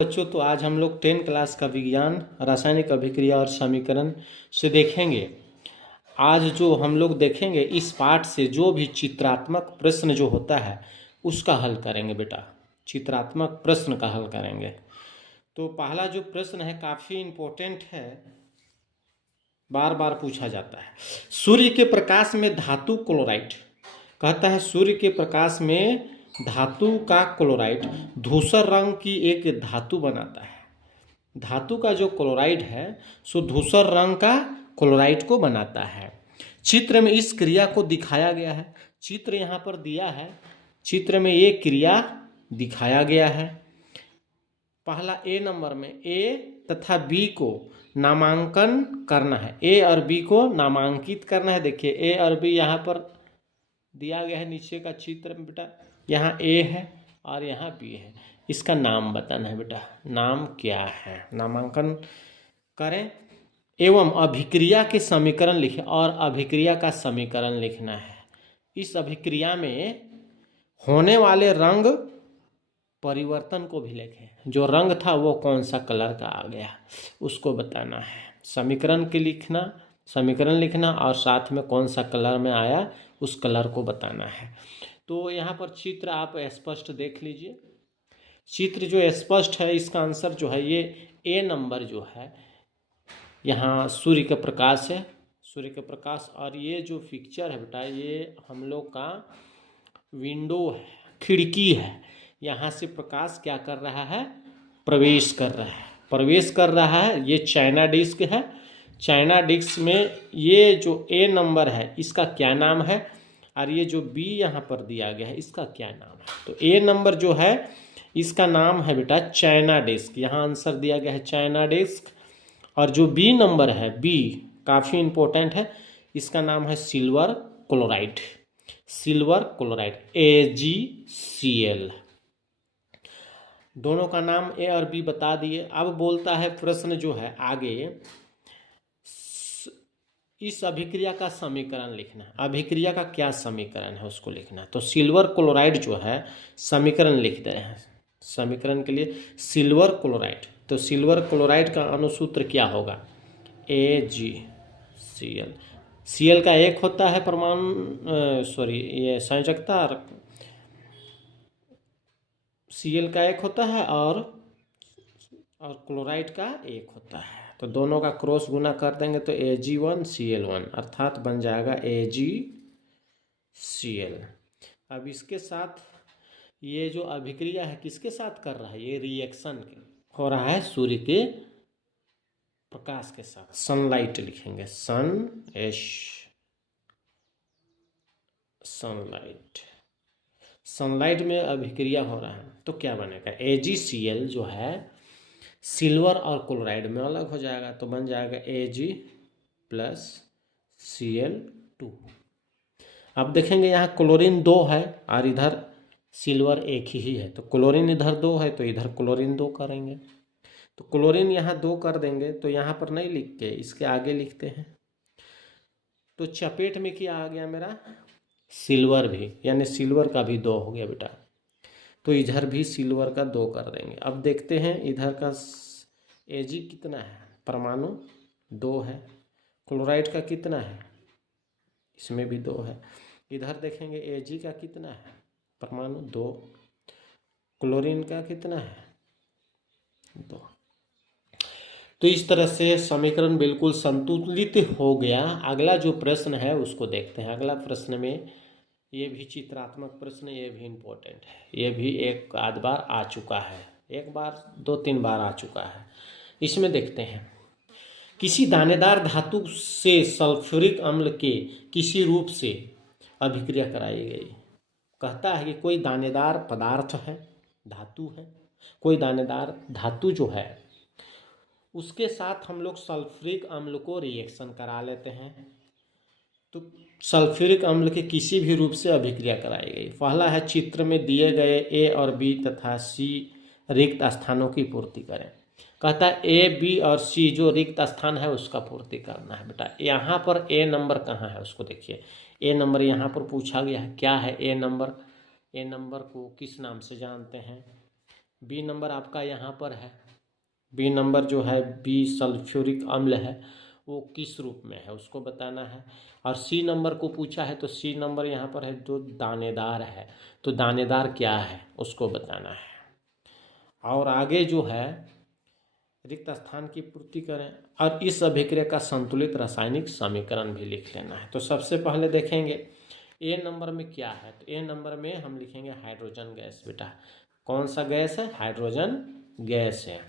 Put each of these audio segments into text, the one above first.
बच्चों, तो आज हम लोग 10 क्लास का विज्ञान रासायनिक अभिक्रिया और समीकरण से देखेंगे। आज जो हम लोग देखेंगे इस पाठ से जो भी चित्रात्मक प्रश्न जो होता है उसका हल करेंगे बेटा। चित्रात्मक प्रश्न का हल करेंगे। तो पहला जो प्रश्न है काफ़ी इम्पोर्टेंट है, बार बार पूछा जाता है। सूर्य के प्रकाश में धातु क्लोराइड, कहता है सूर्य के प्रकाश में धातु का क्लोराइड धूसर रंग की एक धातु बनाता है। धातु का जो क्लोराइड है सो धूसर रंग का क्लोराइड को बनाता है। चित्र में इस क्रिया को दिखाया गया है। चित्र यहाँ पर दिया है, चित्र में ये क्रिया दिखाया गया है। पहला ए नंबर में ए तथा बी को नामांकन करना है। ए और बी को नामांकित करना है। देखिए ए और बी यहाँ पर दिया गया है नीचे का चित्र में बेटा। यहाँ ए है और यहाँ बी है। इसका नाम बताना है बेटा, नाम क्या है, नामांकन करें। एवं अभिक्रिया के समीकरण लिखें और अभिक्रिया का समीकरण लिखना है। इस अभिक्रिया में होने वाले रंग परिवर्तन को भी लिखें। जो रंग था वो कौन सा कलर का आ गया उसको बताना है। समीकरण के लिखना, समीकरण लिखना और साथ में कौन सा कलर में आया उस कलर को बताना है। तो यहाँ पर चित्र आप स्पष्ट देख लीजिए। चित्र जो स्पष्ट है, इसका आंसर जो है ये ए नंबर जो है, यहाँ सूर्य का प्रकाश है, सूर्य का प्रकाश। और ये जो पिक्चर है बेटा ये हम लोग का विंडो है, खिड़की है। यहाँ से प्रकाश क्या कर रहा है, प्रवेश कर रहा है, प्रवेश कर रहा है। ये चाइना डिस्क है। चाइना डिस्क में ये जो ए नंबर है इसका क्या नाम है और ये जो बी यहाँ पर दिया गया है इसका क्या नाम है। तो ए नंबर जो है इसका नाम है बेटा चाइना डिस्क, यहाँ आंसर दिया गया है चाइना डिस्क। और जो बी नंबर है, बी काफ़ी इम्पोर्टेंट है, इसका नाम है silver chloride, silver chloride AgCl। दोनों का नाम ए और बी बता दिए। अब बोलता है प्रश्न जो है आगे, इस अभिक्रिया का समीकरण लिखना है। अभिक्रिया का क्या समीकरण है उसको लिखना। तो सिल्वर क्लोराइड जो है समीकरण लिख दे रहे हैं। समीकरण के लिए सिल्वर क्लोराइड, तो सिल्वर क्लोराइड का अनुसूत्र क्या होगा, AgCl। Cl का एक होता है परमाणु, ये संयोजकता, Cl का एक होता है और क्लोराइड का एक होता है। तो दोनों का क्रॉस गुना कर देंगे तो Ag1Cl1 अर्थात बन जाएगा AgCl। अब इसके साथ ये जो अभिक्रिया है किसके साथ कर रहा है, ये रिएक्शन हो रहा है सूर्य के प्रकाश के साथ। सनलाइट लिखेंगे, सनलाइट, सनलाइट में अभिक्रिया हो रहा है तो क्या बनेगा, AgCl जो है सिल्वर और क्लोराइड में अलग हो जाएगा तो बन जाएगा Ag+Cl2। अब देखेंगे यहाँ क्लोरीन 2 है और इधर सिल्वर एक ही है, तो क्लोरीन इधर 2 है तो इधर क्लोरीन 2 करेंगे। तो क्लोरीन यहाँ 2 कर देंगे तो यहाँ पर नहीं लिख के इसके आगे लिखते हैं। तो चपेट में क्या आ गया मेरा, सिल्वर भी, यानी सिल्वर का भी 2 हो गया बेटा। तो इधर भी सिल्वर का 2 कर देंगे। अब देखते हैं इधर का Ag कितना है, परमाणु 2 है। क्लोराइड का कितना है, इसमें भी 2 है। इधर देखेंगे Ag का कितना है, परमाणु 2। क्लोरीन का कितना है, 2। तो इस तरह से समीकरण बिल्कुल संतुलित हो गया। अगला जो प्रश्न है उसको देखते हैं। अगला प्रश्न में ये भी चित्रात्मक प्रश्न, ये भी इम्पोर्टेंट है। ये भी एक आध बार आ चुका है, एक बार 2-3 बार आ चुका है। इसमें देखते हैं, किसी दानेदार धातु से सल्फ्यूरिक अम्ल के किसी रूप से अभिक्रिया कराई गई। कहता है कि कोई दानेदार पदार्थ है, धातु है, कोई दानेदार धातु जो है उसके साथ हम लोग सल्फ्यूरिक अम्ल को रिएक्शन करा लेते हैं। तो सल्फ्यूरिक अम्ल के किसी भी रूप से अभिक्रिया कराई गई। पहला है चित्र में दिए गए ए और बी तथा सी रिक्त स्थानों की पूर्ति करें। कहता है ए, बी और सी जो रिक्त स्थान है उसका पूर्ति करना है बेटा। यहाँ पर ए नंबर कहाँ है उसको देखिए। ए नंबर यहाँ पर पूछा गया है, क्या है ए नंबर। ए नंबर को किस नाम से जानते हैं, बी नंबर आपका यहाँ पर है, बी नंबर जो है बी सल्फ्यूरिक अम्ल है, वो किस रूप में है उसको बताना है। और सी नंबर को पूछा है तो सी नंबर यहाँ पर है जो दानेदार है, तो दानेदार क्या है उसको बताना है। और आगे जो है रिक्त स्थान की पूर्ति करें और इस अभिक्रिया का संतुलित रासायनिक समीकरण भी लिख लेना है। तो सबसे पहले देखेंगे ए नंबर में क्या है, तो ए नंबर में हम लिखेंगे हाइड्रोजन गैस। बेटा कौन सा गैस है? हाइड्रोजन गैस है।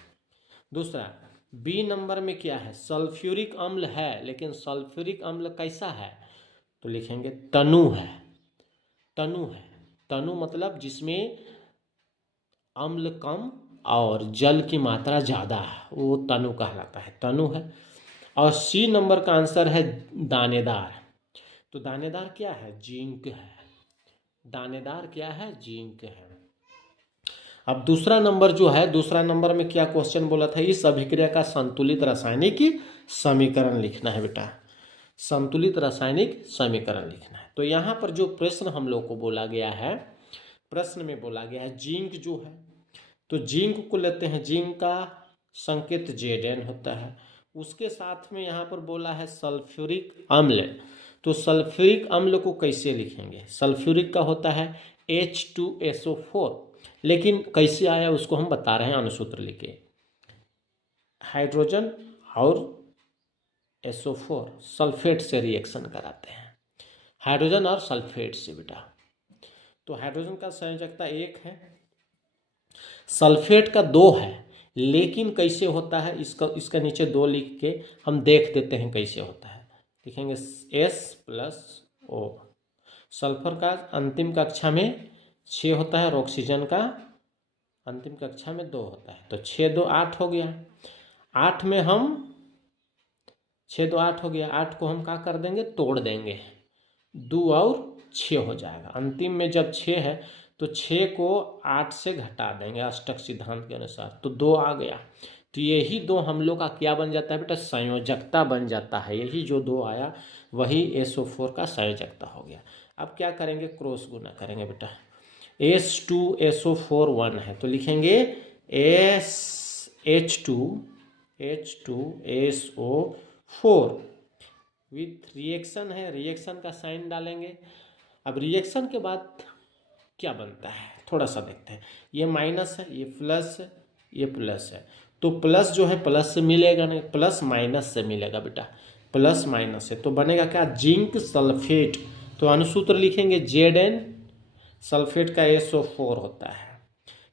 दूसरा बी नंबर में क्या है? सल्फ्यूरिक अम्ल है, लेकिन सल्फ्यूरिक अम्ल कैसा है? तो लिखेंगे तनु है, तनु है। तनु मतलब जिसमें अम्ल कम और जल की मात्रा ज़्यादा है, वो तनु कहलाता है, तनु है। और सी नंबर का आंसर है दानेदार। तो दानेदार क्या है? जिंक है। दानेदार क्या है? जिंक है। अब दूसरा नंबर जो है, दूसरा नंबर में क्या क्वेश्चन बोला था? इस अभिक्रिया का संतुलित रासायनिक समीकरण लिखना है बेटा, संतुलित रासायनिक समीकरण लिखना है। तो यहाँ पर जो प्रश्न हम लोग को बोला गया है, प्रश्न में बोला गया है जिंक जो है, तो जिंक को लेते हैं, जिंक का संकेत Zn होता है। उसके साथ में यहाँ पर बोला है सल्फ्यूरिक अम्ल, तो सल्फ्यूरिक अम्ल को कैसे लिखेंगे? सल्फ्यूरिक का होता है H2SO4, लेकिन कैसे आया उसको हम बता रहे हैं अनुसूत्र लिखे। हाइड्रोजन और SO4 सल्फेट से रिएक्शन कराते हैं, हाइड्रोजन और सल्फेट से बेटा। तो हाइड्रोजन का संयोजकता 1 है, सल्फेट का 2 है, लेकिन कैसे होता है इसका नीचे 2 लिख के हम देख देते हैं कैसे होता है। लिखेंगे S+O। सल्फर का अंतिम कक्षा में 6 होता है और ऑक्सीजन का अंतिम कक्षा में 2 होता है, तो 6 2 8 हो गया। 8 में हम 6 2 8 हो गया, 8 को हम क्या कर देंगे? तोड़ देंगे, 2 और 6 हो जाएगा। अंतिम में जब 6 है तो 6 को 8 से घटा देंगे अष्टक सिद्धांत के अनुसार, तो 2 आ गया। तो यही 2 हम लोग का क्या बन जाता है बेटा? संयोजकता बन जाता है। यही जो 2 आया वही SO4 का संयोजकता हो गया। अब क्या करेंगे? क्रॉस गुना करेंगे बेटा। H2SO4 1 है, तो लिखेंगे H2SO4 विथ रिएक्शन है, रिएक्शन का साइन डालेंगे। अब रिएक्शन के बाद क्या बनता है थोड़ा सा देखते हैं। ये माइनस है, ये प्लस है, ये प्लस है, तो प्लस जो है प्लस से मिलेगा नहीं, प्लस माइनस से मिलेगा बेटा, प्लस माइनस से। तो बनेगा क्या? Zinc sulphate. तो अनुसूत्र लिखेंगे Zn, सल्फेट का SO4 होता है,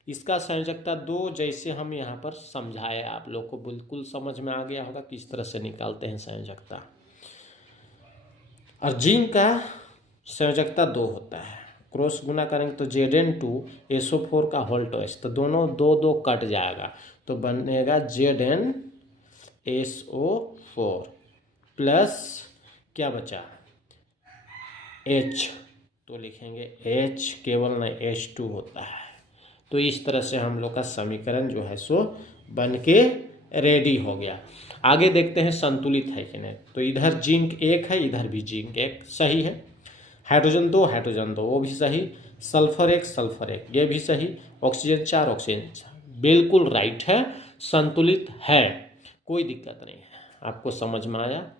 इसका संयोजकता 2, जैसे हम यहाँ पर समझाए आप लोग को बिल्कुल समझ में आ गया होगा किस तरह से निकालते हैं संयोजकता। और जिंक का संयोजकता 2 होता है, क्रॉस गुना करेंगे तो Zn2SO4 का होल टॉइस, तो दोनों 2 2 कट जाएगा, तो बनेगा ZnSO4 प्लस क्या बचा? H, तो लिखेंगे H, केवल नहीं H2 होता है। तो इस तरह से हम लोग का समीकरण जो है सो बन के रेडी हो गया। आगे देखते हैं संतुलित है कि नहीं। तो इधर जिंक 1 है, इधर भी जिंक 1 सही है, हाइड्रोजन 2 वो भी सही, सल्फर 1 ये भी सही, ऑक्सीजन 4 ऑक्सीजन 4 बिल्कुल राइट है, संतुलित है, कोई दिक्कत नहीं है। आपको समझ में आया?